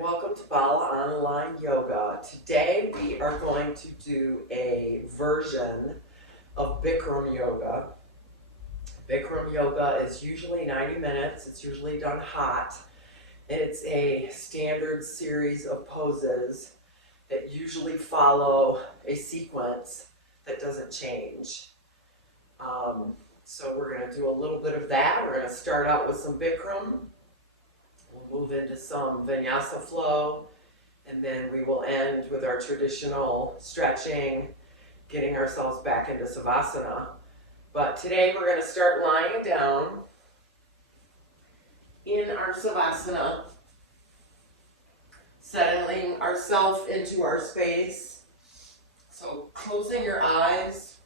Welcome to Bala Online Yoga. Today we are going to do a version of Bikram Yoga. Bikram Yoga is usually 90 minutes. It's usually done hot. And it's a standard series of poses that usually follow a sequence that doesn't change. So we're going to do a little bit of that. We're going to start out with some Bikram. We'll move into some vinyasa flow, and then we will end with our traditional stretching, getting ourselves back into savasana. But today we're going to start lying down in our savasana, settling ourselves into our space. So closing your eyes,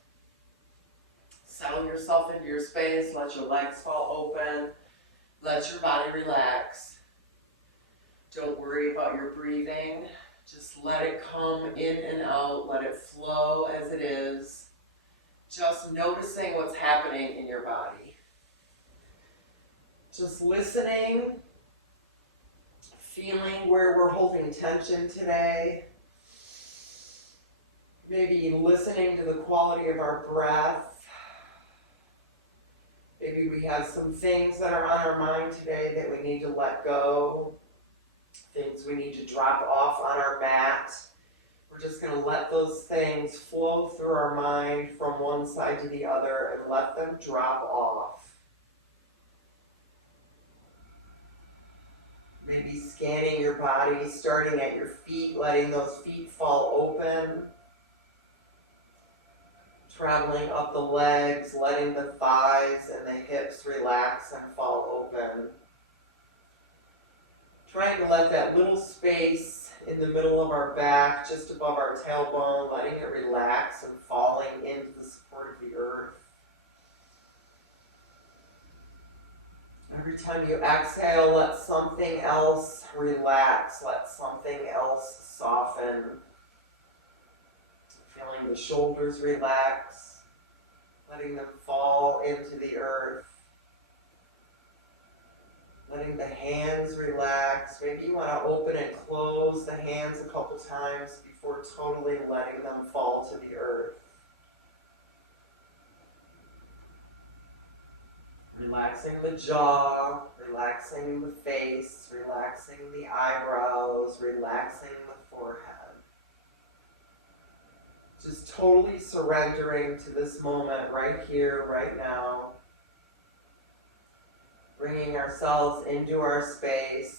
settle yourself into your space, let your legs fall open, let your body relax. Don't worry about your breathing. Just let it come in and out. Let it flow as it is. Just noticing what's happening in your body. Just listening, feeling where we're holding tension today. Maybe listening to the quality of our breath. Maybe we have some things that are on our mind today that we need to let go. Things we need to drop off on our mat. We're just going to let those things flow through our mind from one side to the other and let them drop off. Maybe scanning your body, starting at your feet, letting those feet fall open. Traveling up the legs, letting the thighs and the hips relax and fall open. Trying to let that little space in the middle of our back, just above our tailbone, letting it relax and falling into the support of the earth. Every time you exhale, let something else relax, let something else soften. Feeling the shoulders relax, letting them fall into the earth. Letting the hands relax. Maybe you want to open and close the hands a couple times before totally letting them fall to the earth. Relaxing the jaw, relaxing the face, relaxing the eyebrows, relaxing the forehead. Just totally surrendering to this moment right here, right now. Bringing ourselves into our space,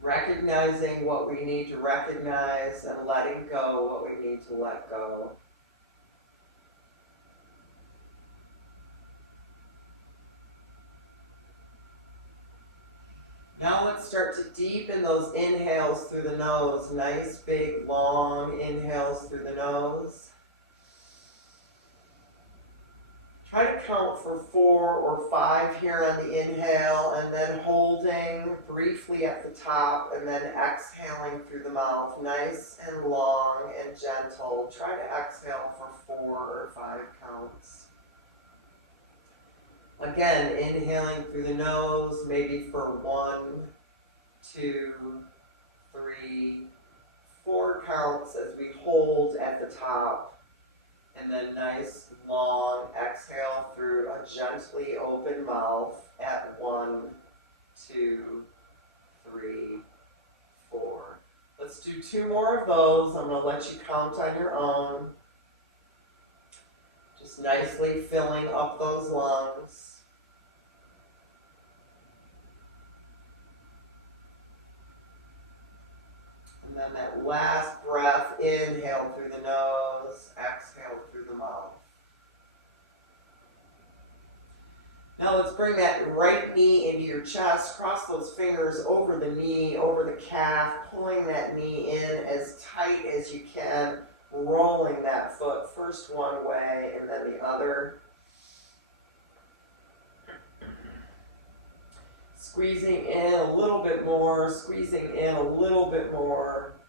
recognizing what we need to recognize and letting go what we need to let go. Now let's start to deepen those inhales through the nose. Nice, big, long inhales through the nose. Try to count for 4 or 5 here on the inhale, and then holding briefly at the top, and then exhaling through the mouth. Nice and long and gentle. Try to exhale for 4 or 5 counts. Again, inhaling through the nose, maybe for 1, 2, 3, 4 counts as we hold at the top. And then nice, long exhale through a gently open mouth at 1, 2, 3, 4. Let's do 2 more of those. I'm going to let you count on your own. Just nicely filling up those lungs. And then that last breath, inhale through the nose, exhale through the mouth. Now let's bring that right knee into your chest, cross those fingers over the knee, over the calf, pulling that knee in as tight as you can, rolling that foot first one way and then the other. Squeezing in a little bit more, squeezing in a little bit more.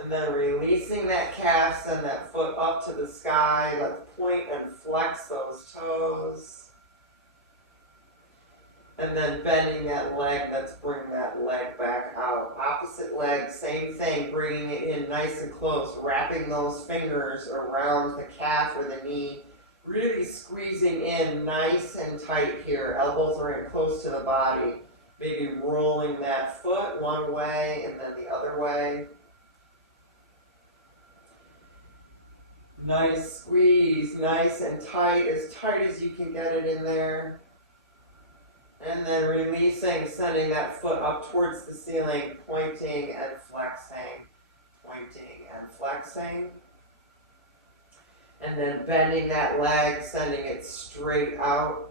And then releasing that calf, send that foot up to the sky. Let's point and flex those toes. And then bending that leg, let's bring that leg back out. Opposite leg, same thing, bringing it in nice and close, wrapping those fingers around the calf or the knee, really squeezing in nice and tight here. Elbows are in close to the body. Maybe rolling that foot one way and then the other way. Nice squeeze, nice and tight as you can get it in there. And then releasing, sending that foot up towards the ceiling, pointing and flexing, pointing and flexing. And then bending that leg, sending it straight out.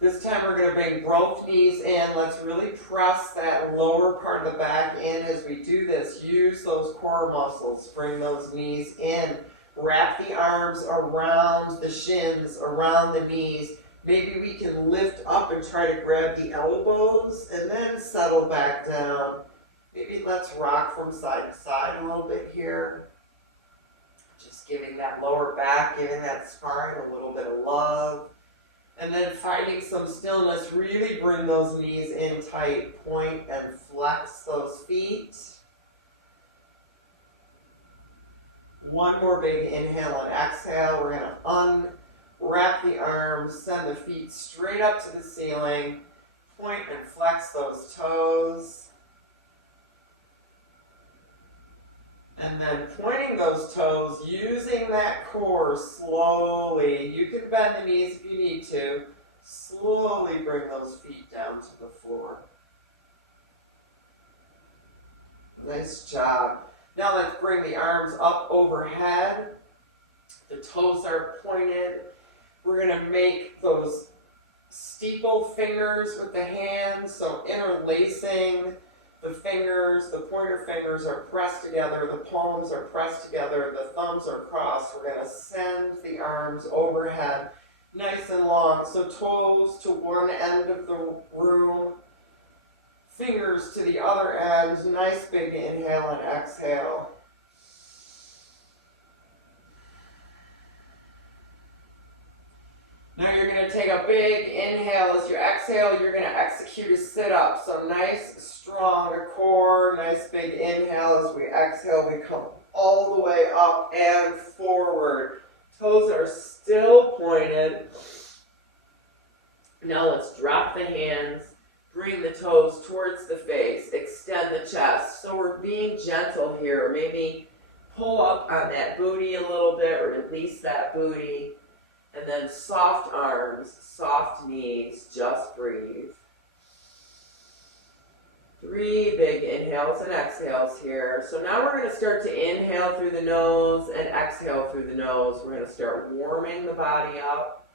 This time we're going to bring both knees in. Let's really press that lower part of the back in as we do this. Use those core muscles. Bring those knees in. Wrap the arms around the shins, around the knees. Maybe we can lift up and try to grab the elbows and then settle back down. Maybe let's rock from side to side a little bit here. Just giving that lower back, giving that spine a little bit of love. And then finding some stillness, really bring those knees in tight. Point and flex those feet. One more big inhale and exhale. We're going to unwrap the arms, send the feet straight up to the ceiling. Point and flex those toes. And then pointing those toes, using that core slowly. You can bend the knees if you need to. Slowly bring those feet down to the floor. Nice job. Now let's bring the arms up overhead. The toes are pointed. We're going to make those steeple fingers with the hands, so interlacing the fingers, the pointer fingers are pressed together, the palms are pressed together, the thumbs are crossed. We're going to send the arms overhead, nice and long. So toes to one end of the room, fingers to the other end. Nice big inhale and exhale. Now you're going to take a big inhale. As you exhale, you're going to execute a sit-up. So nice, strong core, nice big inhale. As we exhale, we come all the way up and forward. Toes are still pointed. Now let's drop the hands. Bring the toes towards the face. Extend the chest. So we're being gentle here. Maybe pull up on that booty a little bit or release that booty. And then soft arms, soft knees, just breathe. 3 big inhales and exhales here. So now we're going to start to inhale through the nose and exhale through the nose. We're going to start warming the body up.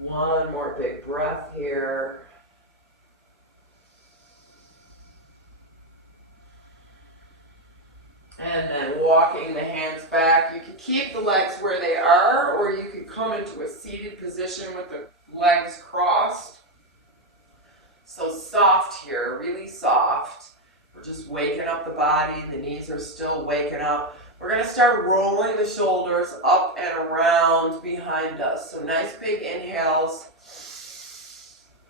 One more big breath here. And then walking the hands back. You can keep the legs where they are, or you can come into a seated position with the legs crossed. So soft here, really soft. We're just waking up the body. The knees are still waking up. We're going to start rolling the shoulders up and around behind us. So nice big inhales.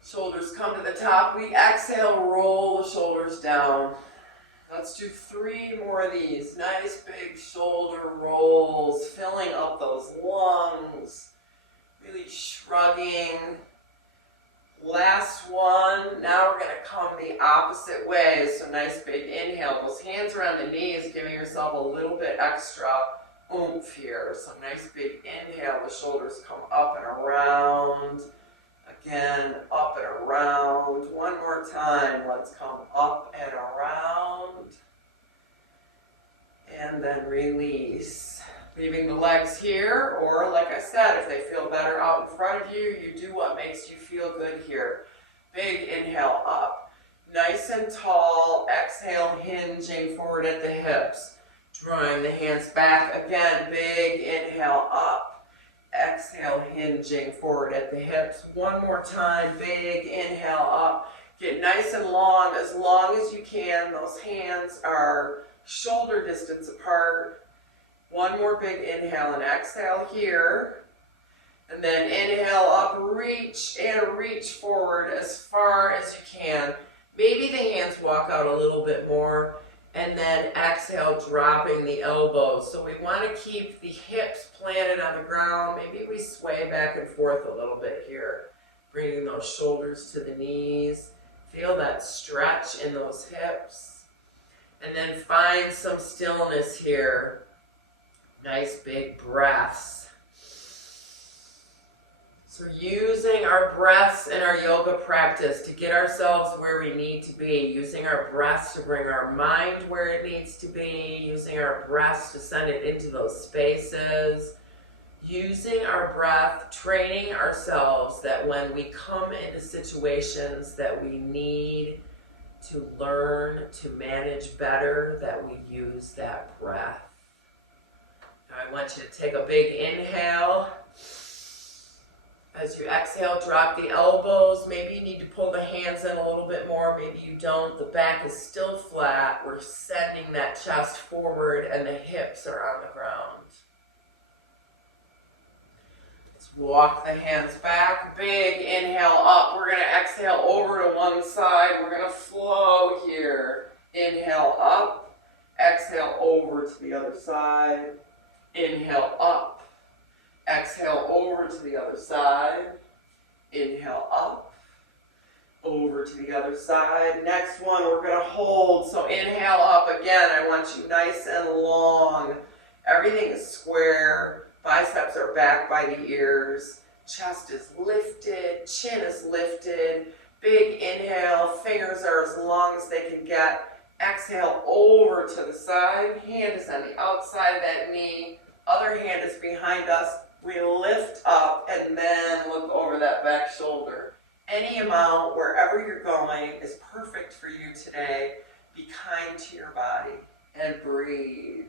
Shoulders come to the top. We exhale, roll the shoulders down. Let's do 3 more of these. Nice big shoulder rolls, filling up those lungs, really shrugging. Last one. Now we're going to come the opposite way. So nice big inhale. Those hands around the knees, giving yourself a little bit extra oomph here. So nice big inhale. The shoulders come up and around. Again, up and around. One more time. Let's come up and around. And then release. Leaving the legs here, or like I said, if they feel better out in front of you, you do what makes you feel good here. Big inhale up. Nice and tall. Exhale, hinging forward at the hips. Drawing the hands back. Again, big inhale up. Exhale, hinging forward at the hips. One more time, big inhale up. Get nice and long as you can. Those hands are shoulder distance apart. One more big inhale and exhale here. then inhale up, reach and reach forward as far as you can. Maybe the hands walk out a little bit more. And then exhale, dropping the elbows. So we want to keep the hips planted on the ground. Maybe we sway back and forth a little bit here. Bringing those shoulders to the knees. Feel that stretch in those hips. And then find some stillness here. Nice big breaths. So using our breaths in our yoga practice to get ourselves where we need to be, using our breaths to bring our mind where it needs to be, using our breaths to send it into those spaces, using our breath, training ourselves that when we come into situations that we need to learn to manage better, that we use that breath. Now I want you to take a big inhale. As you exhale, drop the elbows. Maybe you need to pull the hands in a little bit more. Maybe you don't. The back is still flat. We're sending that chest forward and the hips are on the ground. Let's walk the hands back. Big inhale up. We're going to exhale over to one side. We're going to flow here. Inhale up. Exhale over to the other side. Inhale up. Exhale over to the other side. Inhale up. Over to the other side. Next one, we're going to hold. So inhale up again. I want you nice and long. Everything is square. Biceps are back by the ears. Chest is lifted. Chin is lifted. Big inhale. Fingers are as long as they can get. Exhale over to the side. Hand is on the outside of that knee. Other hand is behind us. We lift up and then look over that back shoulder. Any amount, wherever you're going, is perfect for you today. Be kind to your body and breathe.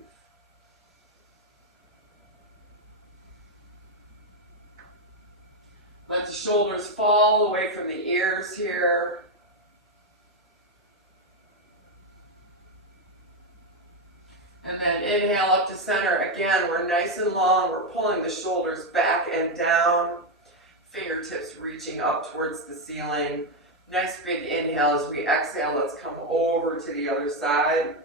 Let the shoulders fall away from the ears here. And then inhale up to center. Again, we're nice and long. We're pulling the shoulders back and down. Fingertips reaching up towards the ceiling. Nice big inhale. As we exhale, let's come over to the other side.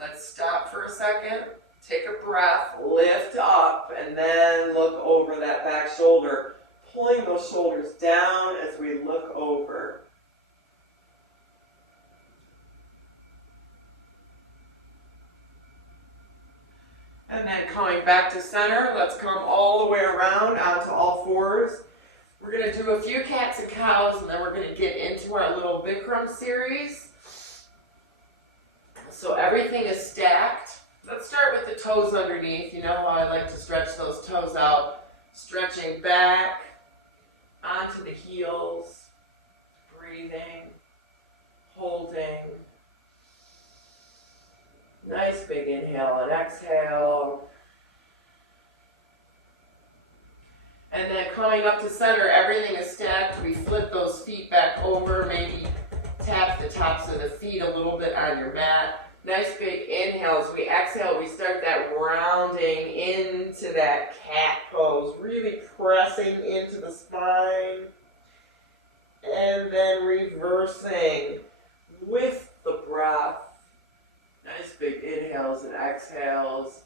Let's stop for a second. Take a breath. Lift up and then look over that back shoulder. Pulling those shoulders down as we look over. And then coming back to center, let's come all the way around onto all fours. We're going to do a few cats and cows, and then we're going to get into our little Bikram series. So everything is stacked. Let's start with the toes underneath. You know how I like to stretch those toes out. Stretching back onto the heels. Breathing. Holding. Nice big inhale and exhale. And then coming up to center, everything is stacked. We flip those feet back over, maybe tap the tops of the feet a little bit on your mat. Nice big inhale. As we exhale, we start that rounding into that cat pose, really pressing into the spine. And then reversing with the breath. Nice big inhales and exhales.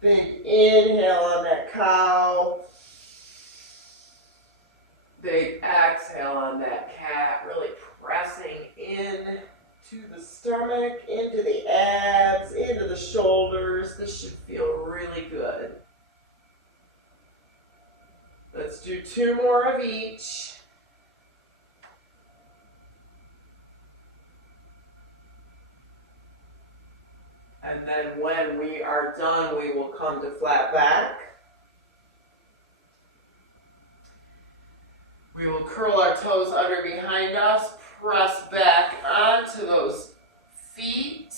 Big inhale on that cow. Big exhale on that cat. Really pressing in to the stomach, into the abs, into the shoulders. This should feel really good. Let's do 2 more of each. And then when we are done, we will come to flat back. We will curl our toes under behind us, press back onto those feet,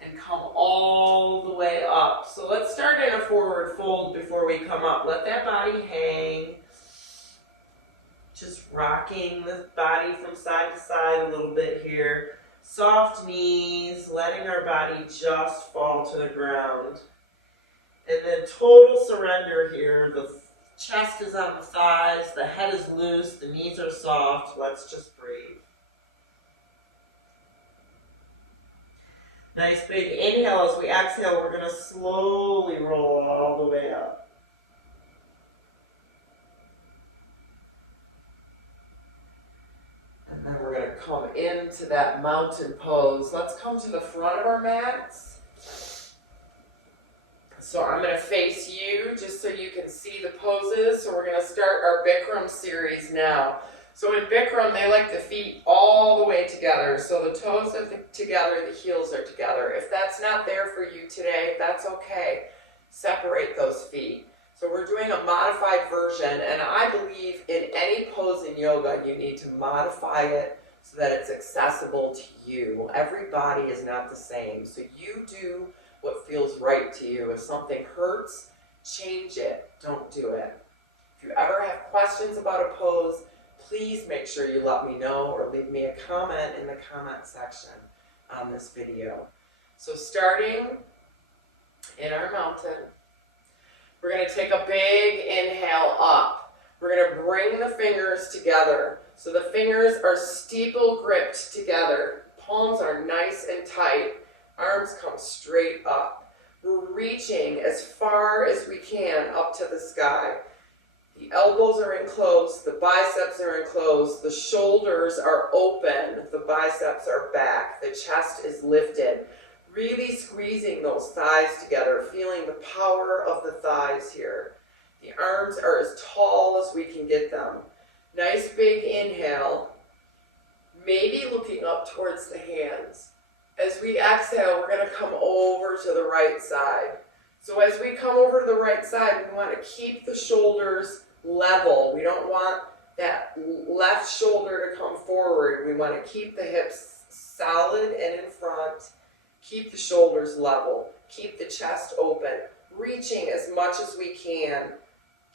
and come all the way up. So let's start in a forward fold before we come up. Let that body hang. Just rocking the body from side to side a little bit here. Soft knees, letting our body just fall to the ground. And then total surrender here. The chest is on the thighs, the head is loose, the knees are soft. Let's just breathe. Nice big inhale. As we exhale, we're going to slowly roll all the way up. And then we're going to come into that mountain pose. Let's come to the front of our mats. So I'm going to face you just so you can see the poses. So we're going to start our Bikram series now. So in Bikram, they like the feet all the way together. So the toes are together, the heels are together. If that's not there for you today, that's okay. Separate those feet. So we're doing a modified version, and I believe in any pose in yoga, you need to modify it so that it's accessible to you. Every body is not the same. So you do what feels right to you. If something hurts, change it. Don't do it. If you ever have questions about a pose, please make sure you let me know or leave me a comment in the comment section on this video. So starting in our mountain, we're going to take a big inhale up. We're going to bring the fingers together. So the fingers are steeple gripped together. Palms are nice and tight. Arms come straight up. We're reaching as far as we can up to the sky. The elbows are enclosed, the biceps are enclosed, the shoulders are open, the biceps are back, the chest is lifted. Really squeezing those thighs together, feeling the power of the thighs here. The arms are as tall as we can get them. Nice big inhale, maybe looking up towards the hands. As we exhale, we're going to come over to the right side. So as we come over to the right side, we want to keep the shoulders level. We don't want that left shoulder to come forward. We want to keep the hips solid and in front. Keep the shoulders level. Keep the chest open. Reaching as much as we can.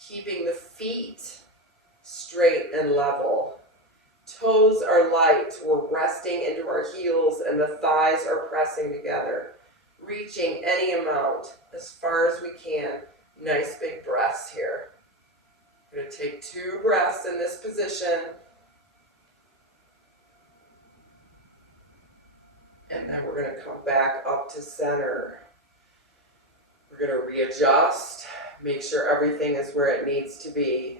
Keeping the feet straight and level. Toes are light. We're resting into our heels and the thighs are pressing together. Reaching any amount as far as we can. Nice big breaths here. We're going to take 2 breaths in this position. And then we're going to come back up to center. We're going to readjust. Make sure everything is where it needs to be.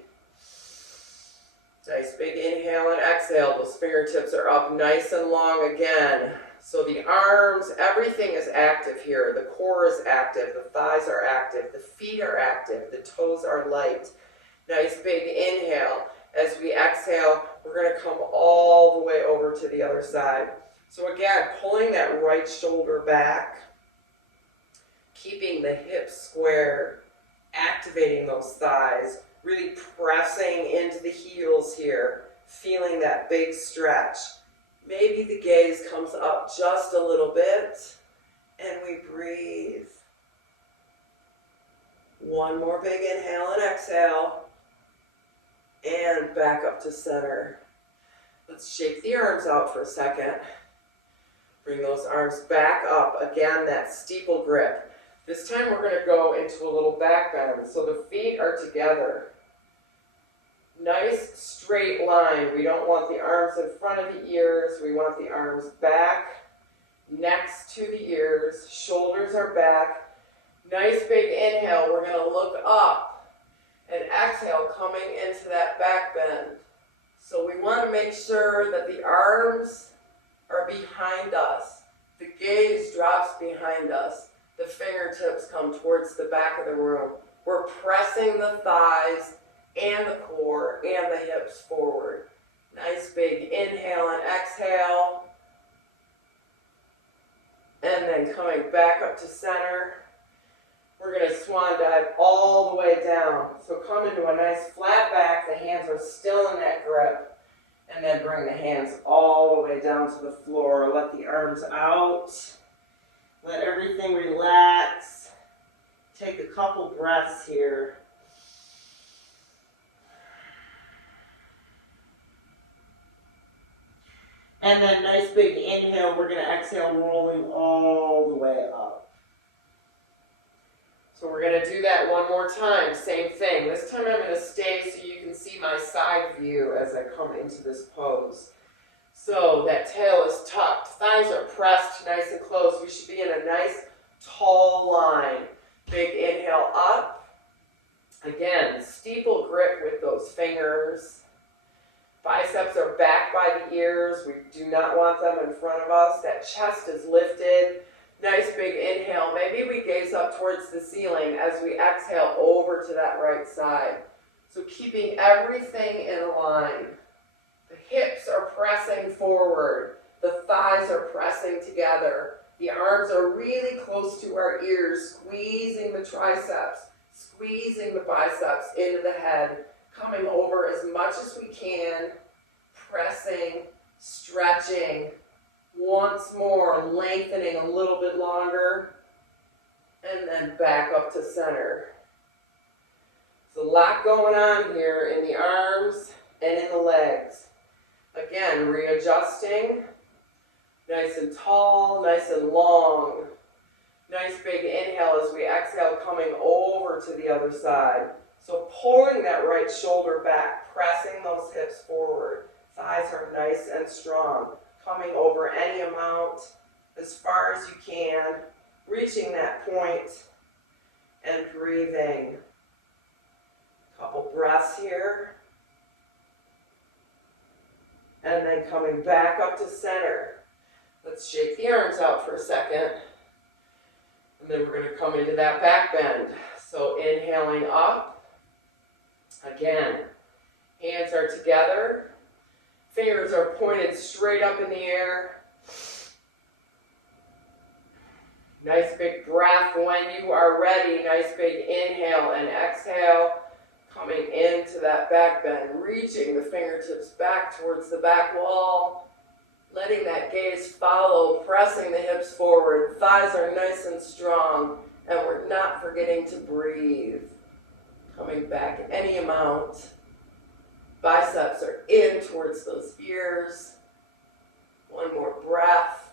Nice big inhale and exhale. Those fingertips are up nice and long again. So the arms, everything is active here. The core is active. The thighs are active. The feet are active. The toes are light. Nice big inhale. As we exhale, we're going to come all the way over to the other side. So again, pulling that right shoulder back. Keeping the hips squared. Activating those thighs. Really pressing into the heels here. Feeling that big stretch. Maybe the gaze comes up just a little bit. And we breathe. One more big inhale and exhale. And back up to center. Let's shake the arms out for a second. Bring those arms back up. Again, that steeple grip. This time we're going to go into a little back bend. So the feet are together. Nice straight line. We don't want the arms in front of the ears. We want the arms back, next to the ears. Shoulders are back. Nice big inhale. We're going to look up. And exhale, coming into that back bend. So we want to make sure that the arms are behind us. The gaze drops behind us. The fingertips come towards the back of the room. We're pressing the thighs and the core and the hips forward. Nice big inhale and exhale. And then coming back up to center. We're going to swan dive all the way down. So come into a nice flat back. The hands are still in that grip. And then bring the hands all the way down to the floor. Let the arms out. Let everything relax. Take a couple breaths here. And then nice big inhale. We're going to exhale, rolling all the way up. So we're going to do that one more time, same thing. This time I'm going to stay so you can see my side view as I come into this pose. So that tail is tucked, thighs are pressed nice and close. We should be in a nice tall line. Big inhale up. Again, steeple grip with those fingers. Biceps are back by the ears. We do not want them in front of us. That chest is lifted. Nice big inhale. Maybe we gaze up towards the ceiling as we exhale over to that right side. So keeping everything in line. The hips are pressing forward. The thighs are pressing together. The arms are really close to our ears, squeezing the triceps, squeezing the biceps into the head, coming over as much as we can, pressing, stretching. Once more, lengthening a little bit longer, and then back up to center. There's a lot going on here in the arms and in the legs. Again, readjusting, nice and tall, nice and long. Nice big inhale as we exhale, coming over to the other side. So pulling that right shoulder back, pressing those hips forward. Thighs are nice and strong. Coming over any amount, as far as you can, reaching that point and breathing. Couple breaths here. And then coming back up to center. Let's shake the arms out for a second. And then we're going to come into that back bend. So inhaling up. Again, hands are together. Fingers are pointed straight up in the air. Nice big breath when you are ready. Nice big inhale and exhale. Coming into that back bend, reaching the fingertips back towards the back wall. Letting that gaze follow, pressing the hips forward. Thighs are nice and strong. And we're not forgetting to breathe. Coming back any amount. Biceps are in towards those ears. One more breath.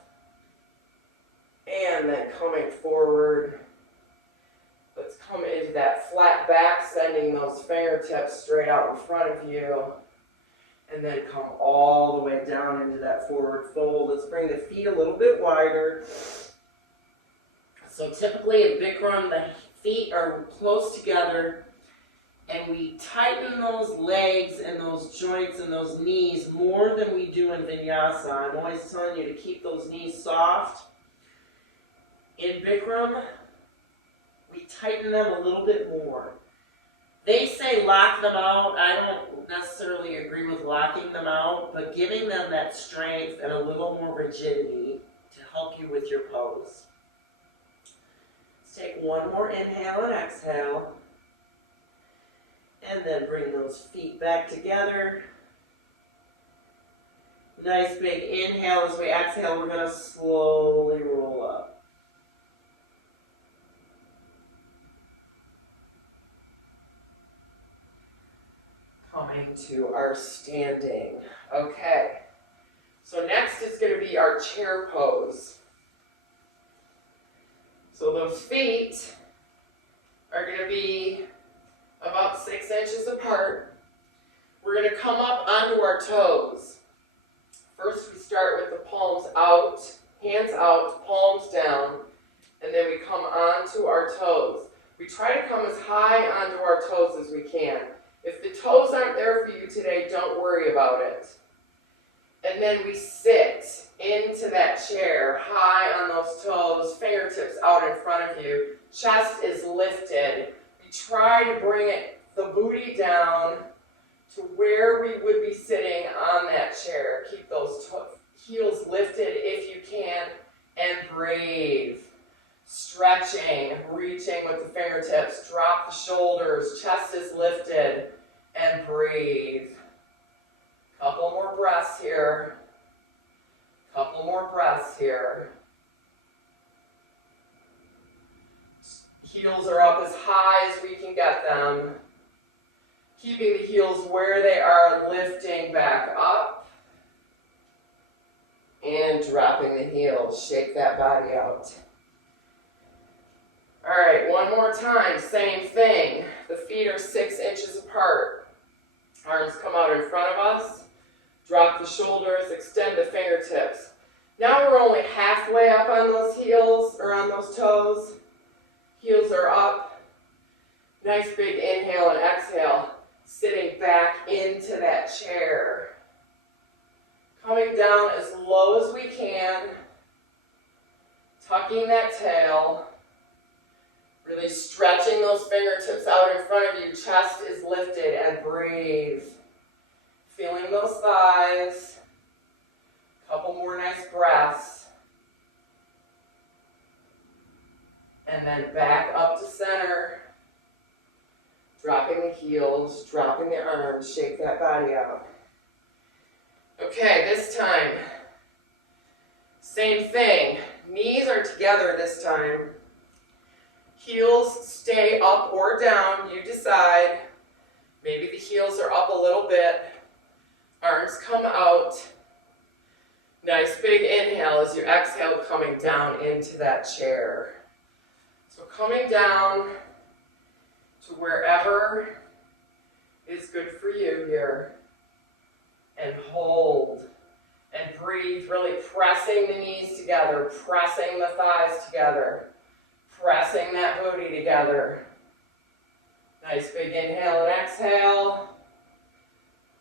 And then coming forward. Let's come into that flat back, sending those fingertips straight out in front of you. And then come all the way down into that forward fold. Let's bring the feet a little bit wider. So typically in Bikram, the feet are close together. And we tighten those legs and those joints and those knees more than we do in Vinyasa. I'm always telling you to keep those knees soft. In Bikram, we tighten them a little bit more. They say lock them out. I don't necessarily agree with locking them out, but giving them that strength and a little more rigidity to help you with your pose. Let's take one more inhale and exhale. And then bring those feet back together. Nice big inhale. As we exhale, we're going to slowly roll up. Coming to our standing. Okay. So next is going to be our chair pose. So those feet are going to be about 6 inches apart. We're going to come up onto our toes. First we start with the palms out, hands out, palms down, and then we come onto our toes. We try to come as high onto our toes as we can. If the toes aren't there for you today, don't worry about it. And then we sit into that chair, high on those toes, fingertips out in front of you. Chest is lifted. Try to bring the booty down to where we would be sitting on that chair. Keep those heels lifted if you can, and breathe. Stretching, reaching with the fingertips. Drop the shoulders, chest is lifted, and breathe. Couple more breaths here. Couple more breaths here. Heels are up as high as we can get them. Keeping the heels where they are, lifting back up. And dropping the heels. Shake that body out. All right, one more time, same thing. The feet are 6 inches apart. Arms come out in front of us. Drop the shoulders, extend the fingertips. Now we're only halfway up on those heels, or on those toes. Heels are up. Nice big inhale and exhale. Sitting back into that chair. Coming down as low as we can. Tucking that tail. Really stretching those fingertips out in front of you. Chest is lifted and breathe. Feeling those thighs. Couple more nice breaths. And then back up to center. Dropping the heels, dropping the arms. Shake that body out. Okay, this time, same thing. Knees are together this time. Heels stay up or down, you decide. Maybe the heels are up a little bit. Arms come out. Nice big inhale as you exhale, coming down into that chair. So coming down to wherever is good for you here. And hold. And breathe, really pressing the knees together, pressing the thighs together. Pressing that booty together. Nice big inhale and exhale.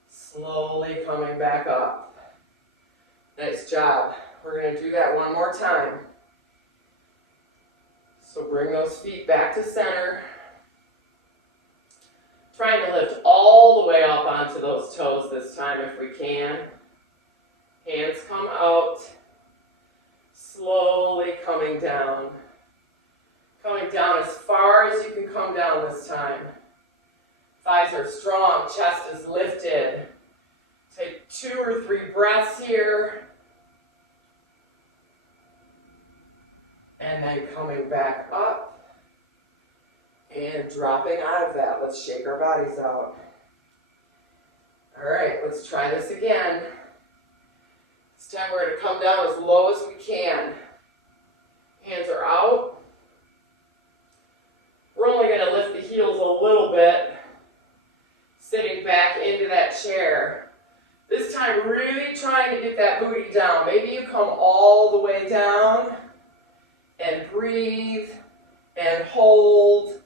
Slowly coming back up. Nice job. We're going to do that one more time. So bring those feet back to center. Trying to lift all the way up onto those toes this time if we can. Hands come out. Slowly coming down. Coming down as far as you can come down this time. Thighs are strong, chest is lifted. Take 2 or 3 breaths here. And then coming back up. And dropping out of that. Let's shake our bodies out. All right, let's try this again. This time we're going to come down as low as we can. Hands are out. We're only going to lift the heels a little bit, sitting back into that chair. This time, really trying to get that booty down. Maybe you come all the way down and breathe and hold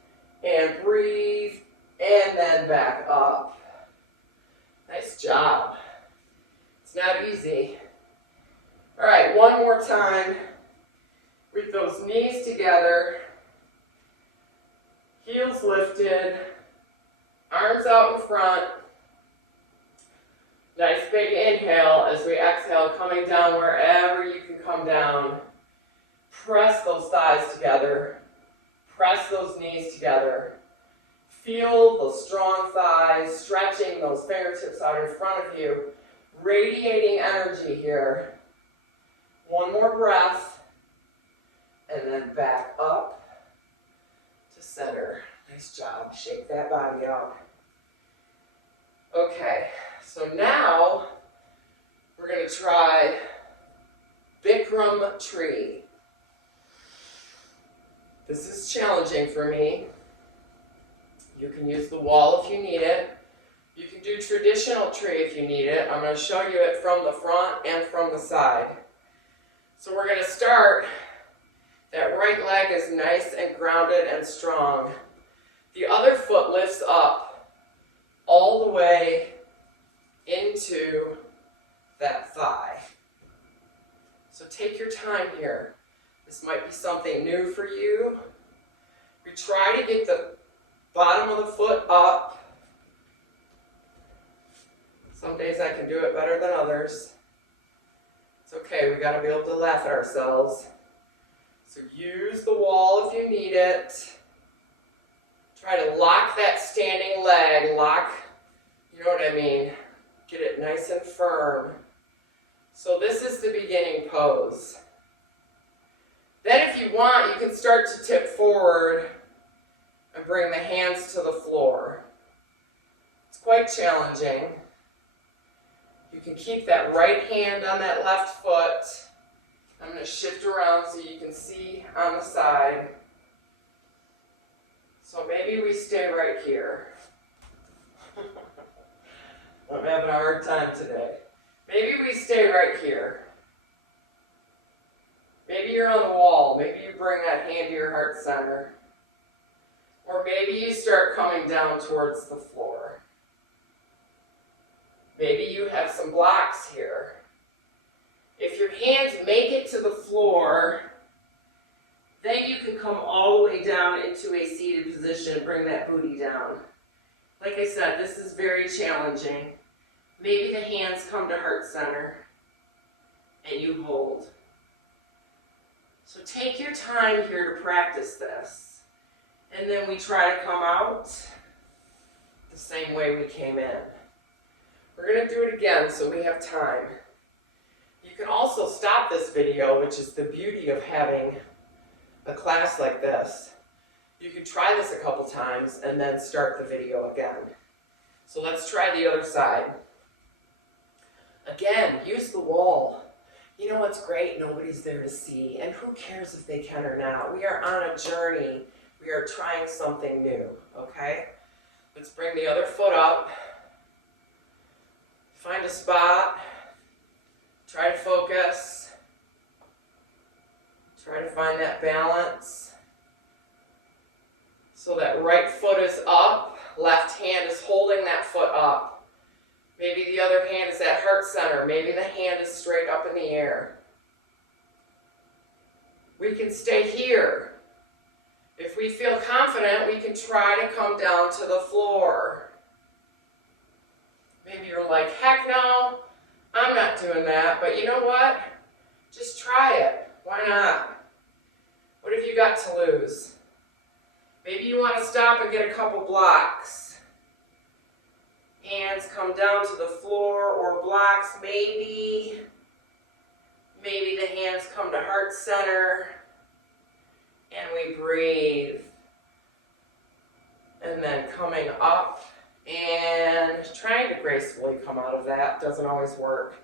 and breathe and then back up. Nice job. It's not easy. All right, one more time with those knees together. Heels lifted, arms out in front. Nice big inhale as we exhale, coming down wherever you can come down. Press those thighs together. Press those knees together. Feel those strong thighs, stretching those fingertips out in front of you. Radiating energy here. One more breath. And then back up. To center. Nice job. Shake that body out. Okay, so now we're going to try Bikram tree. This is challenging for me. You can use the wall if you need it. You can do traditional tree if you need it. I'm going to show you it from the front and from the side. So we're going to start. That right leg is nice and grounded and strong. The other foot lifts up all the way into that thigh. So take your time here. This might be something new for you. We try to get the bottom of the foot up. Some days I can do it better than others. It's okay, we gotta be able to laugh at ourselves. So use the wall if you need it. Try to lock that standing leg. Lock, you know what I mean. Get it nice and firm. So this is the beginning pose. Then if you want, you can start to tip forward and bring the hands to the floor. It's quite challenging. You can keep that right hand on that left foot. I'm going to shift around so you can see on the side. So maybe we stay right here. I'm having a hard time today. Maybe we stay right here. Maybe you're on the wall. Maybe you bring that hand to your heart center. Or maybe you start coming down towards the floor. Maybe you have some blocks here. If your hands make it to the floor, then you can come all the way down into a seated position and bring that booty down. Like I said, this is very challenging. Maybe the hands come to heart center and you hold. So take your time here to practice this. And then we try to come out the same way we came in. We're going to do it again so we have time. You can also stop this video, which is the beauty of having a class like this. You can try this a couple times and then start the video again. So let's try the other side. Again, use the wall. You know what's great? Nobody's there to see. And who cares if they can or not? We are on a journey. We are trying something new, okay? Let's bring the other foot up. Find a spot. Try to focus. Try to find that balance. So that right foot is up. Left hand is holding that foot up. Maybe the other hand is at heart center. Maybe the hand is straight up in the air. We can stay here. If we feel confident, we can try to come down to the floor. Maybe you're like, heck no, I'm not doing that. But you know what? Just try it. Why not? What have you got to lose? Maybe you want to stop and get a couple blocks. Hands come down to the floor or blocks, maybe. Maybe the hands come to heart center. And we breathe. And then coming up and trying to gracefully come out of that doesn't always work.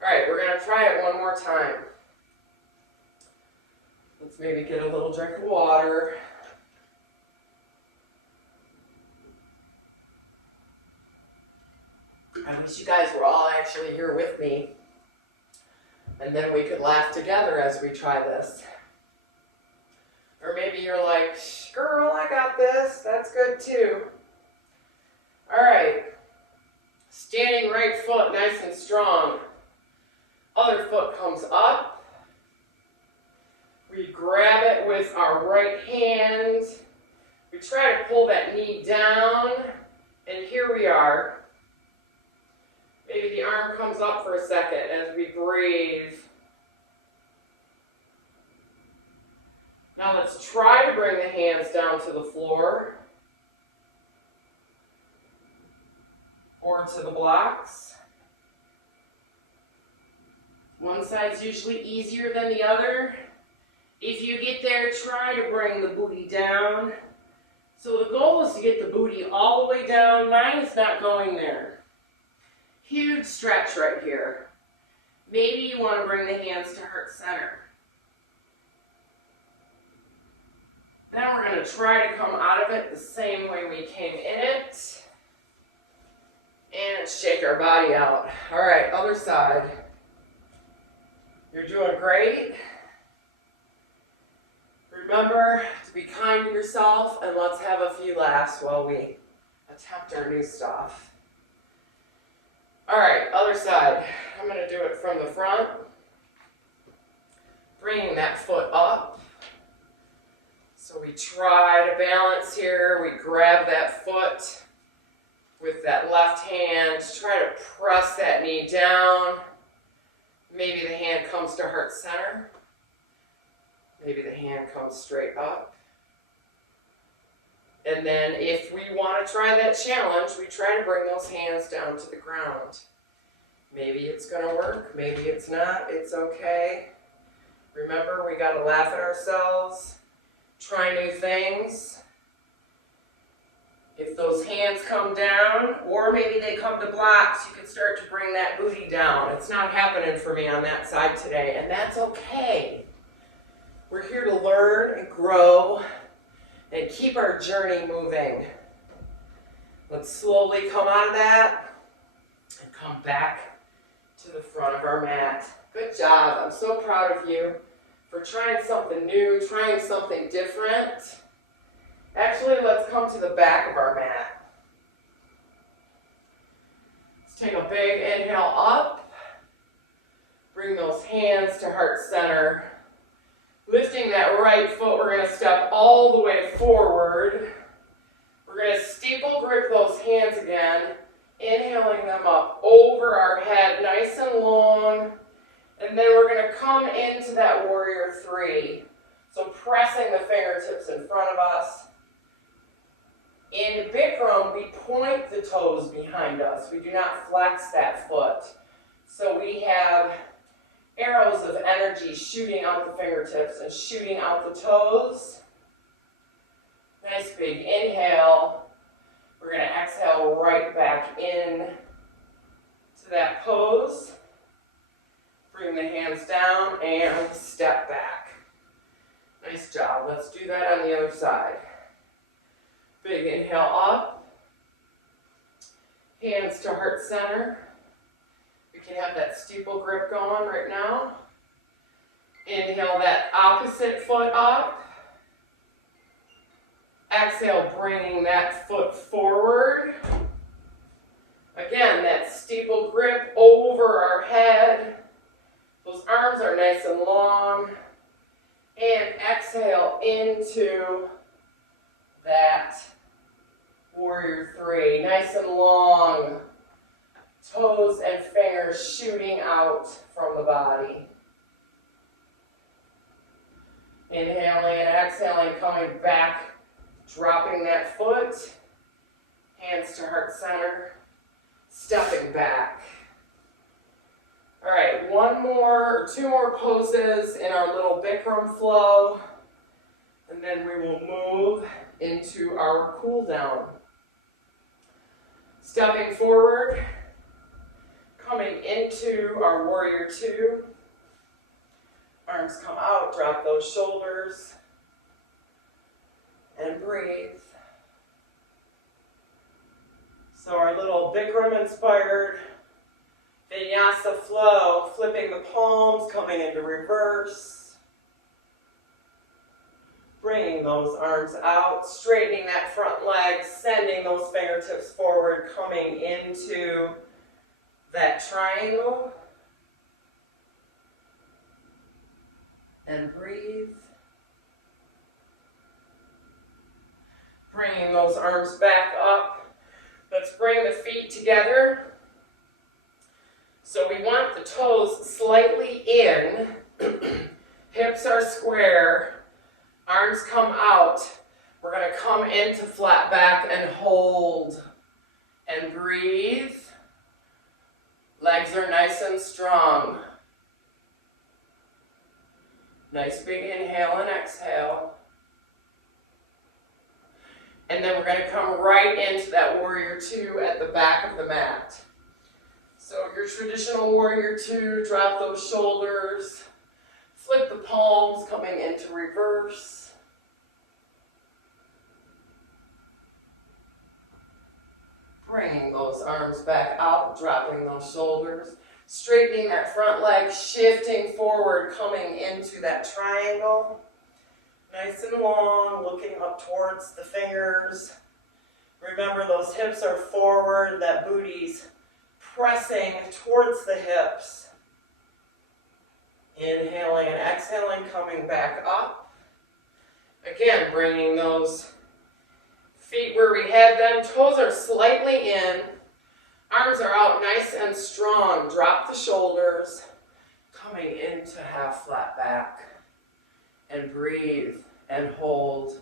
All right, we're going to try it one more time. Let's maybe get a little drink of water. I wish you guys were all actually here with me. And then we could laugh together as we try this. Or maybe you're like, girl, I got this. That's good too. All right. Standing right foot nice and strong. Other foot comes up. We grab it with our right hand. We try to pull that knee down. And here we are. Maybe the arm comes up for a second as we breathe. Now let's try to bring the hands down to the floor or to the blocks. One side's usually easier than the other. If you get there, try to bring the booty down. So the goal is to get the booty all the way down. Mine is not going there. Huge stretch right here. Maybe you want to bring the hands to heart center. Then we're going to try to come out of it the same way we came in it. And shake our body out. All right, other side. You're doing great. Remember to be kind to yourself, and let's have a few laughs while we attempt our new stuff. All right, other side. I'm going to do it from the front. Bringing that foot up. So we try to balance here. We grab that foot with that left hand. Try to press that knee down. Maybe the hand comes to heart center. Maybe the hand comes straight up. And then if we want to try that challenge, we try to bring those hands down to the ground. Maybe it's going to work. Maybe it's not. It's okay. Remember, we got to laugh at ourselves. Try new things. If those hands come down, or maybe they come to blocks, you can start to bring that booty down. It's not happening for me on that side today, and that's okay. We're here to learn and grow and keep our journey moving. Let's slowly come out of that and come back to the front of our mat. Good job. I'm so proud of you for trying something new, trying something different. Actually, let's come to the back of our mat. Let's take a big inhale up. Bring those hands to heart center. Lifting that right foot, we're going to step all the way forward. We're going to steeple grip those hands again, inhaling them up over our head, nice and long. And then we're going to come into that warrior three. So pressing the fingertips in front of us. In Bikram, we point the toes behind us. We do not flex that foot. So we have arrows of energy shooting out the fingertips and shooting out the toes. Nice big inhale. We're going to exhale right back in to that pose. Bring the hands down and step back. Nice job. Let's do that on the other side. Big inhale up. Hands to heart center. We can have that steeple grip going right now. Inhale that opposite foot up. Exhale, bringing that foot forward. Again, that steeple grip over our head. Those arms are nice and long. And exhale into that warrior three. Nice and long. Toes and fingers shooting out from the body. Inhaling and exhaling, coming back, dropping that foot. Hands to heart center. Stepping back. All right, two more poses in our little Bikram flow, and then we will move into our cool down. Stepping forward, coming into our warrior two. Arms come out, drop those shoulders, and breathe. So our little Bikram inspired Vinyasa flow, flipping the palms, coming into reverse. Bringing those arms out, straightening that front leg, sending those fingertips forward, coming into that triangle. And breathe. Bringing those arms back up. Let's bring the feet together. So we want the toes slightly in, hips are square, arms come out. We're going to come into flat back and hold and breathe. Legs are nice and strong. Nice big inhale and exhale. And then we're going to come right into that warrior two at the back of the mat. So your traditional warrior two, drop those shoulders, flip the palms, coming into reverse. Bringing those arms back out, dropping those shoulders, straightening that front leg, shifting forward, coming into that triangle. Nice and long, looking up towards the fingers. Remember, those hips are forward, that booty's pressing towards the hips. Inhaling and exhaling, coming back up. Again, bringing those feet where we had them. Toes are slightly in. Arms are out nice and strong. Drop the shoulders. Coming into half flat back. And breathe and hold.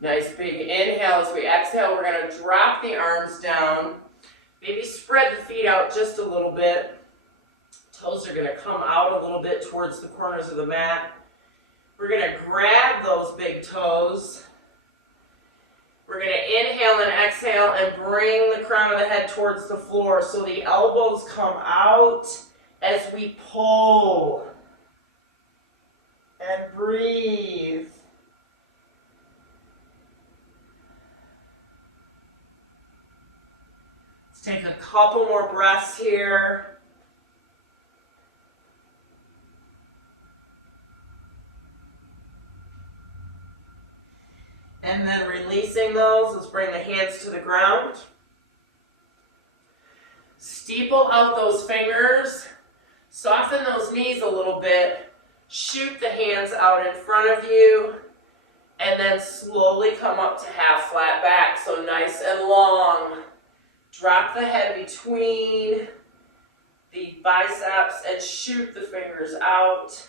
Nice big inhale. As we exhale, we're going to drop the arms down. Maybe spread the feet out just a little bit. Toes are going to come out a little bit towards the corners of the mat. We're going to grab those big toes. We're going to inhale and exhale and bring the crown of the head towards the floor so the elbows come out as we pull. And breathe. Let's take a couple more breaths here. And then releasing those, let's bring the hands to the ground. Steeple out those fingers. Soften those knees a little bit. Shoot the hands out in front of you. And then slowly come up to half flat back. So nice and long. Drop the head between the biceps and shoot the fingers out.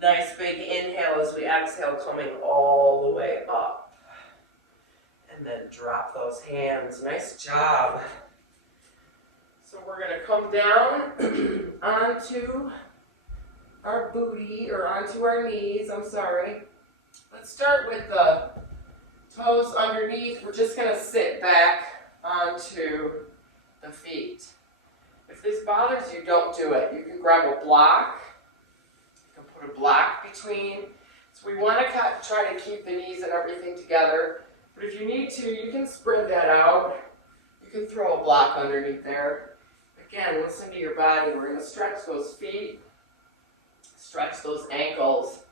Nice big inhale as we exhale, coming all the way up. And then drop those hands. Nice job. So we're going to come down onto our booty, or onto our knees, I'm sorry. Let's start with the toes underneath. We're just going to sit back onto the feet. If this bothers you, don't do it. You can grab a block. You can put a block between. So we want to try to keep the knees and everything together. But if you need to, you can spread that out. You can throw a block underneath there. Again, listen to your body. We're going to stretch those feet. Stretch those ankles.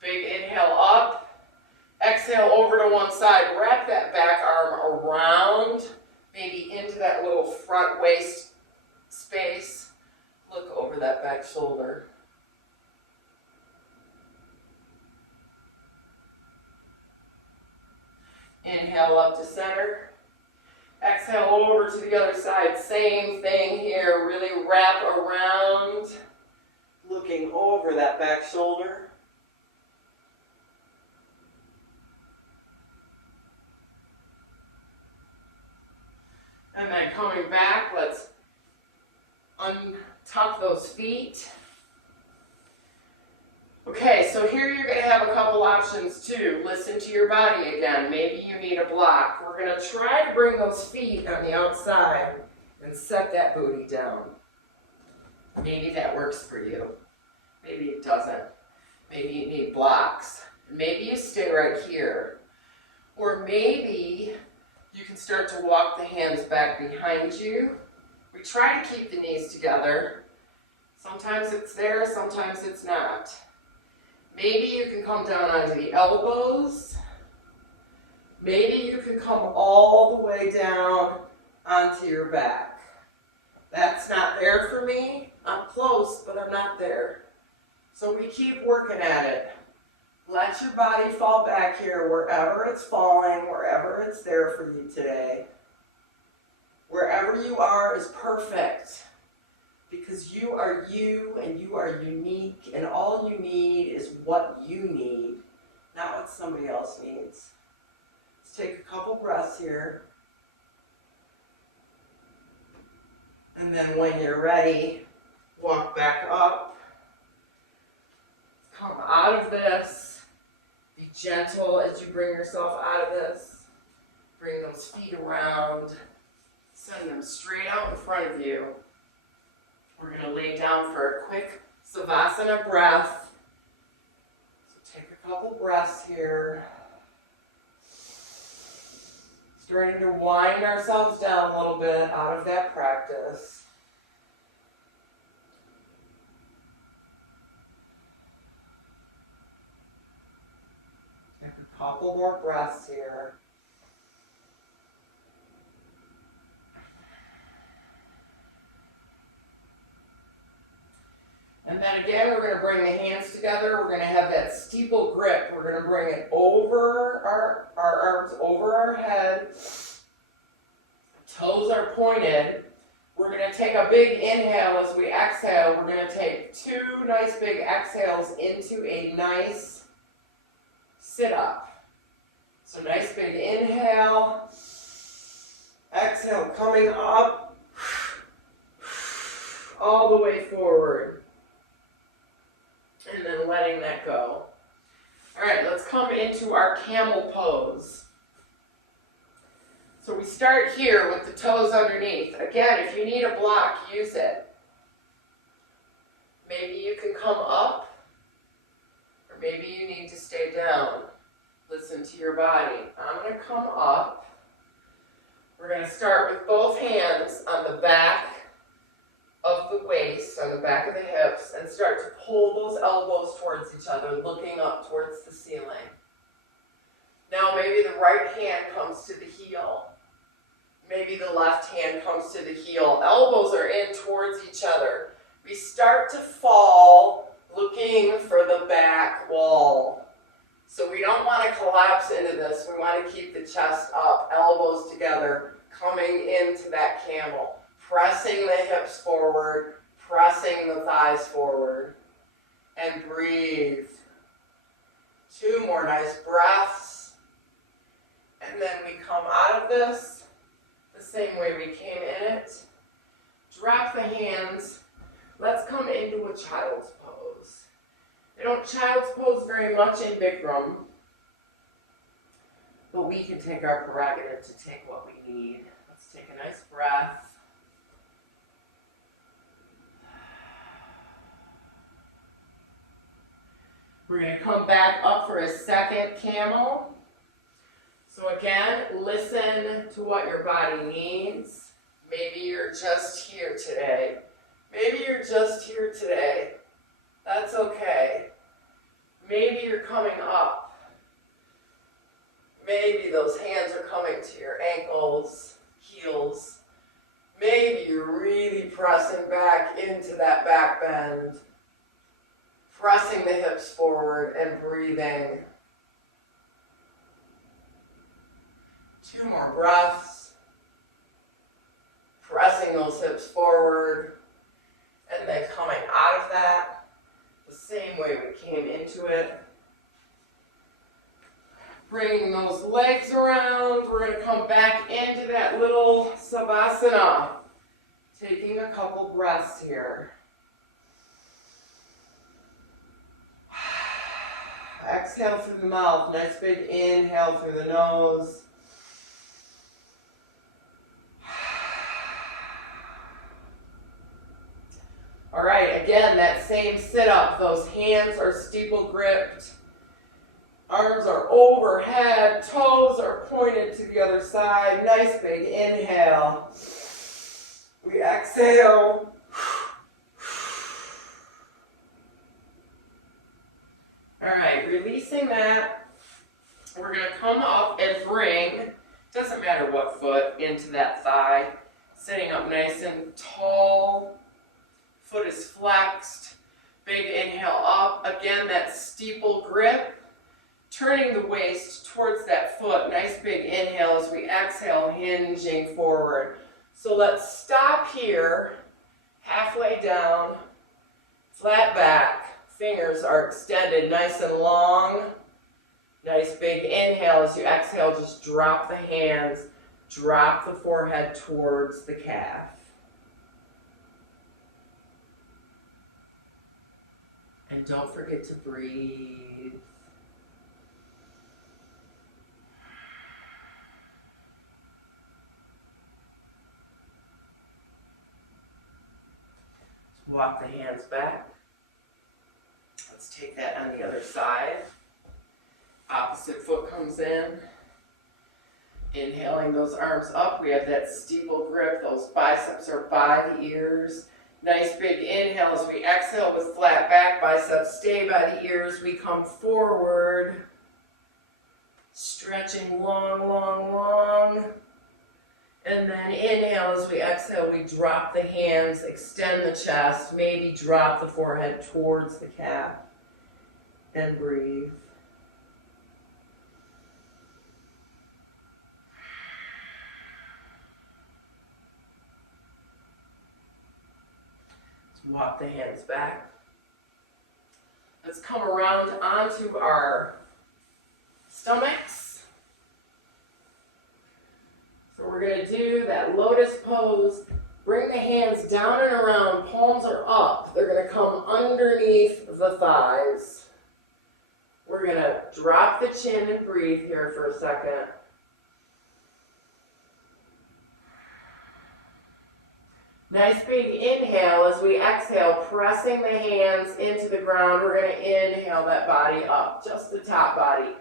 Big inhale up. Exhale over to one side. Wrap that back arm around, maybe into that little front waist space. Look over that back shoulder. Inhale up to center. Exhale over to the other side. Same thing here. Really wrap around. Looking over that back shoulder. And then coming back, let's untuck those feet. Okay, so here you're going to have a couple options too. Listen to your body again. Maybe you need a block. We're going to try to bring those feet on the outside and set that booty down. Maybe that works for you. Maybe it doesn't. Maybe you need blocks. Maybe you stay right here. Or maybe you can start to walk the hands back behind you. We try to keep the knees together. Sometimes it's there, sometimes it's not. Maybe you can come down onto the elbows. Maybe you can come all the way down onto your back. That's not there for me. I'm close, but I'm not there. So we keep working at it. Let your body fall back here wherever it's falling, wherever it's there for you today. Wherever you are is perfect. Because you are you and you are unique, and all you need is what you need, not what somebody else needs. Let's take a couple breaths here. And then when you're ready, walk back up. Come out of this. Be gentle as you bring yourself out of this. Bring those feet around. Send them straight out in front of you. We're going to lay down for a quick Savasana breath. So take a couple breaths here. Starting to wind ourselves down a little bit out of that practice. Take a couple more breaths here. And then again, we're going to bring the hands together. We're going to have that steeple grip. We're going to bring it over our arms, over our head. Toes are pointed. We're going to take a big inhale as we exhale. We're going to take two nice big exhales into a nice sit-up. So nice big inhale. Exhale, coming up. All the way forward. And then letting that go. All right, let's come into our camel pose. So we start here with the toes underneath. Again, if you need a block, use it. Maybe you can come up Or maybe you need to stay down. Listen to your body. I'm going to come up. We're going to start with both hands on the back of the waist, on the back of the hips, and start to pull those elbows towards each other, looking up towards the ceiling. Now maybe the right hand comes to the heel. Maybe the left hand comes to the heel. Elbows are in towards each other. We start to fall, looking for the back wall. So we don't want to collapse into this. We want to keep the chest up, elbows together, coming into that camel. Pressing the hips forward, pressing the thighs forward. And breathe. 2 more nice breaths. And then we come out of this the same way we came in it. Drop the hands. Let's come into a child's pose. They don't child's pose very much in Bikram, but we can take our prerogative to take what we need. Let's take a nice breath. We're going to come back up for a second camel. So again, listen to what your body needs. Maybe you're just here today. Maybe you're just here today. That's okay. Maybe you're coming up. Maybe those hands are coming to your ankles, heels. Maybe you're really pressing back into that back bend. Pressing the hips forward and breathing. 2 more breaths. Pressing those hips forward. And then coming out of that the same way we came into it. Bringing those legs around. We're going to come back into that little savasana. Taking a couple breaths here. Exhale through the mouth. Nice big inhale through the nose. All right, again, that same sit-up. Those hands are steeple gripped. Arms are overhead. Toes are pointed to the other side. Nice big inhale. We exhale. All right, releasing that. We're going to come up and bring, doesn't matter what foot, into that thigh. Sitting up nice and tall. Foot is flexed. Big inhale up. Again, that steeple grip. Turning the waist towards that foot. Nice big inhale as we exhale, hinging forward. So let's stop here. Halfway down. Flat back. Fingers are extended nice and long. Nice big inhale. As you exhale, just drop the hands. Drop the forehead towards the calf. And don't forget to breathe. Walk the hands back. Let's take that on the other side. Opposite foot comes in. Inhaling those arms up. We have that steeple grip. Those biceps are by the ears. Nice big inhale as we exhale with flat back. Biceps stay by the ears. We come forward. Stretching long, long, long. And then inhale as we exhale. We drop the hands. Extend the chest. Maybe drop the forehead towards the calf. And breathe. Walk the hands back. Let's come around onto our stomachs. So we're going to do that lotus pose. Bring the hands down and around. Palms are up. They're going to come underneath the thighs. We're going to drop the chin and breathe here for a second. Nice big inhale as we exhale, pressing the hands into the ground. We're going to inhale that body up, just the top body.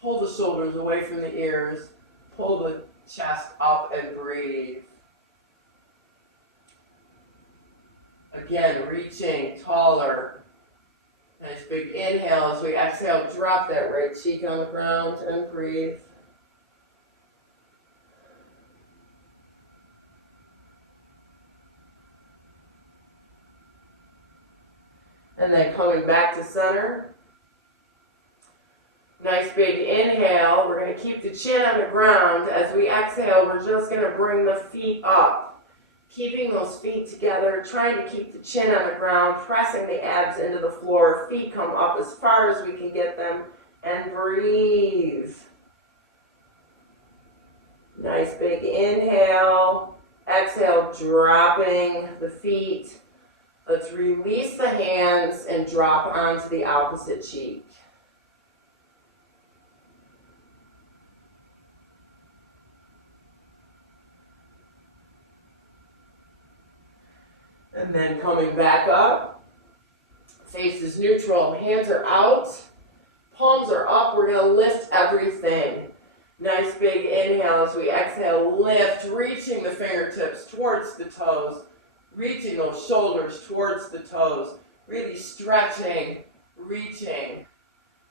Pull the shoulders away from the ears. Pull the chest up and breathe. Again, reaching taller. Nice big inhale as we exhale, drop that right cheek on the ground and breathe. And then coming back to center. Nice big inhale. We're going to keep the chin on the ground. As we exhale, we're just going to bring the feet up. Keeping those feet together, trying to keep the chin on the ground, pressing the abs into the floor. Feet come up as far as we can get them. And breathe. Nice big inhale. Exhale, dropping the feet. Let's release the hands and drop onto the opposite cheek. And then coming back up, face is neutral, hands are out, palms are up. We're going to lift everything. Nice big inhale as we exhale, lift, reaching the fingertips towards the toes. Reaching those shoulders towards the toes, really stretching, reaching,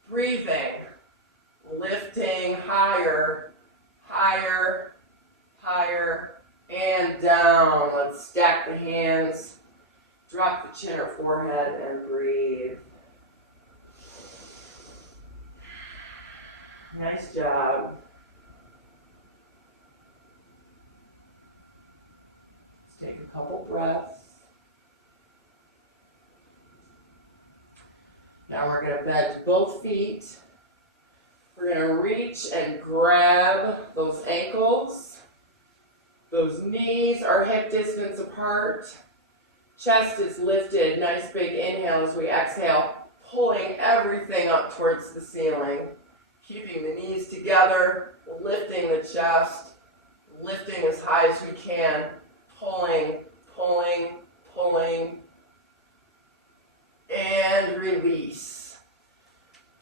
breathing, lifting higher, higher, higher, and down. Let's stack the hands, drop the chin or forehead, and breathe. Nice job. Take a couple breaths. Now we're going to bend both feet. We're going to reach and grab those ankles. Those knees are hip distance apart. Chest is lifted. Nice big inhale as we exhale, pulling everything up towards the ceiling. Keeping the knees together, lifting the chest, lifting as high as we can. Pulling, pulling, pulling, and release.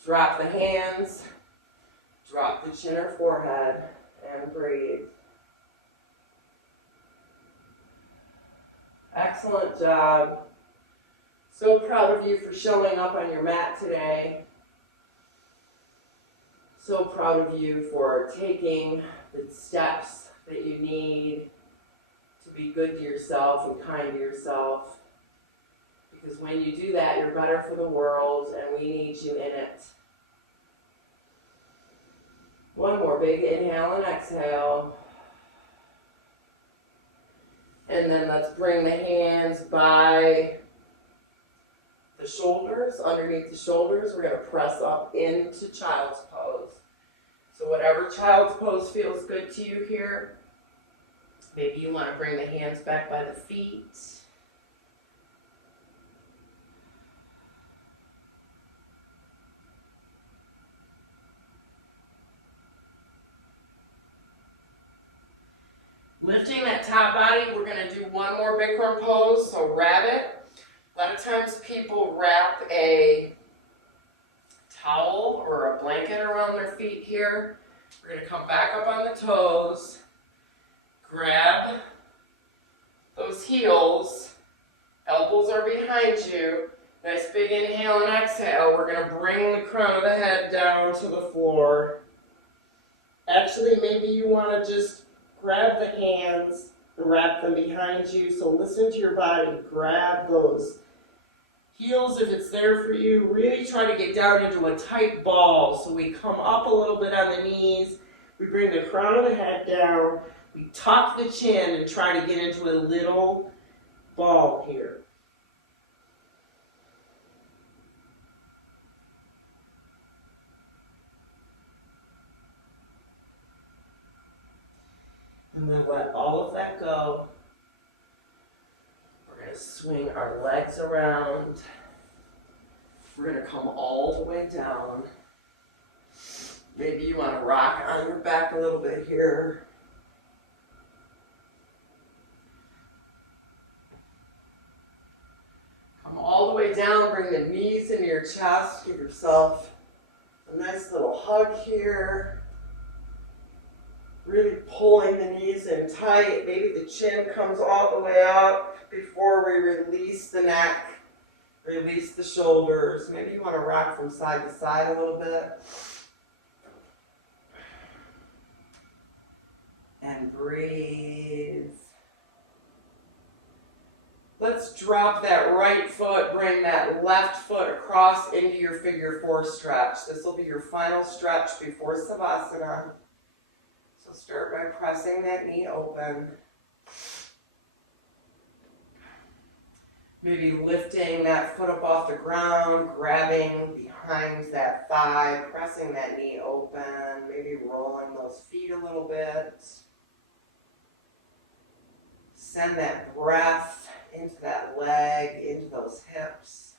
Drop the hands, drop the chin or forehead, and breathe. Excellent job. So proud of you for showing up on your mat today. So proud of you for taking the steps that you need to be good to yourself and kind to yourself. Because when you do that, you're better for the world, and we need you in it. One more big inhale and exhale. And then let's bring the hands by the shoulders, underneath the shoulders. We're going to press up into child's pose. So whatever child's pose feels good to you here. Maybe you want to bring the hands back by the feet. Lifting that top body, we're going to do one more Bikram pose, so rabbit. A lot of times people wrap a towel or a blanket around their feet here. We're going to come back up on the toes. Grab those heels, elbows are behind you. Nice big inhale and exhale. We're going to bring the crown of the head down to the floor. Actually, maybe you want to just grab the hands and wrap them behind you. So listen to your body. Grab those heels if it's there for you. Really try to get down into a tight ball. So we come up a little bit on the knees. We bring the crown of the head down. We tuck the chin and try to get into a little ball here. And then let all of that go. We're going to swing our legs around. We're going to come all the way down. Maybe you want to rock on your back a little bit here. your chest. Give yourself a nice little hug here. Really pulling the knees in tight. Maybe the chin comes all the way up before we release the neck, release the shoulders. Maybe you want to rock from side to side a little bit. And breathe. Let's drop that right foot, bring that left foot across into your figure four stretch. This will be your final stretch before Savasana. So start by pressing that knee open. Maybe lifting that foot up off the ground, grabbing behind that thigh, pressing that knee open, maybe rolling those feet a little bit. Send that breath into that leg, into those hips.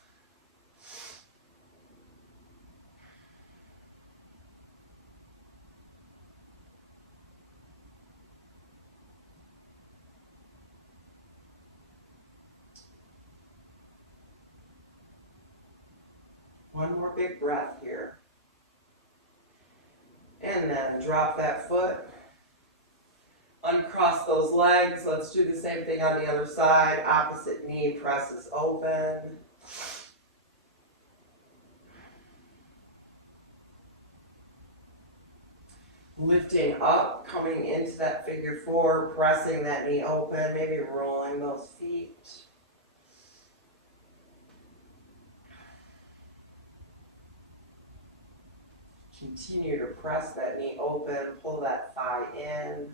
One more big breath here. And then drop that foot. Uncross those legs. Let's do the same thing on the other side. Opposite knee presses open. Lifting up, coming into that figure four, pressing that knee open, maybe rolling those feet. Continue to press that knee open, pull that thigh in.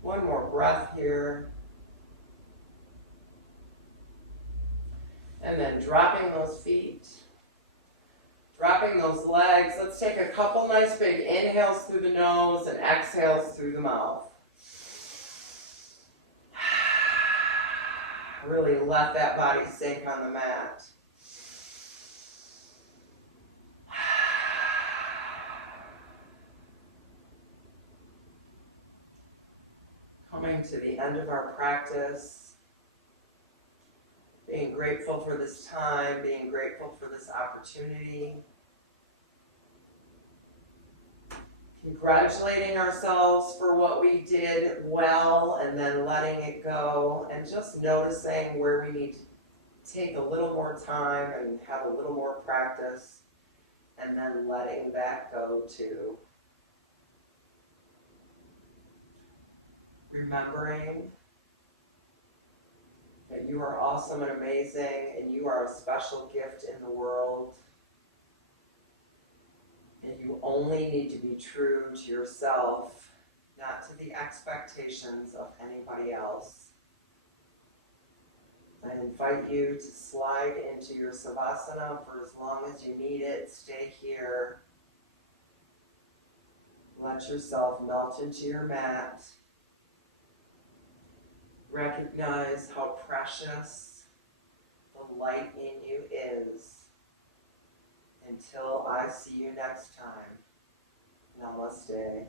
One more breath here. And then dropping those feet, dropping those legs. Let's take a couple nice big inhales through the nose and exhales through the mouth. Really let that body sink on the mat. Coming to the end of our practice, being grateful for this time, being grateful for this opportunity, congratulating ourselves for what we did well and then letting it go, and just noticing where we need to take a little more time and have a little more practice, and then letting that go too. Remembering that you are awesome and amazing, and you are a special gift in the world. And you only need to be true to yourself, not to the expectations of anybody else. I invite you to slide into your Savasana for as long as you need it. Stay here. Let yourself melt into your mat. Recognize how precious the light in you is. Until I see you next time, namaste.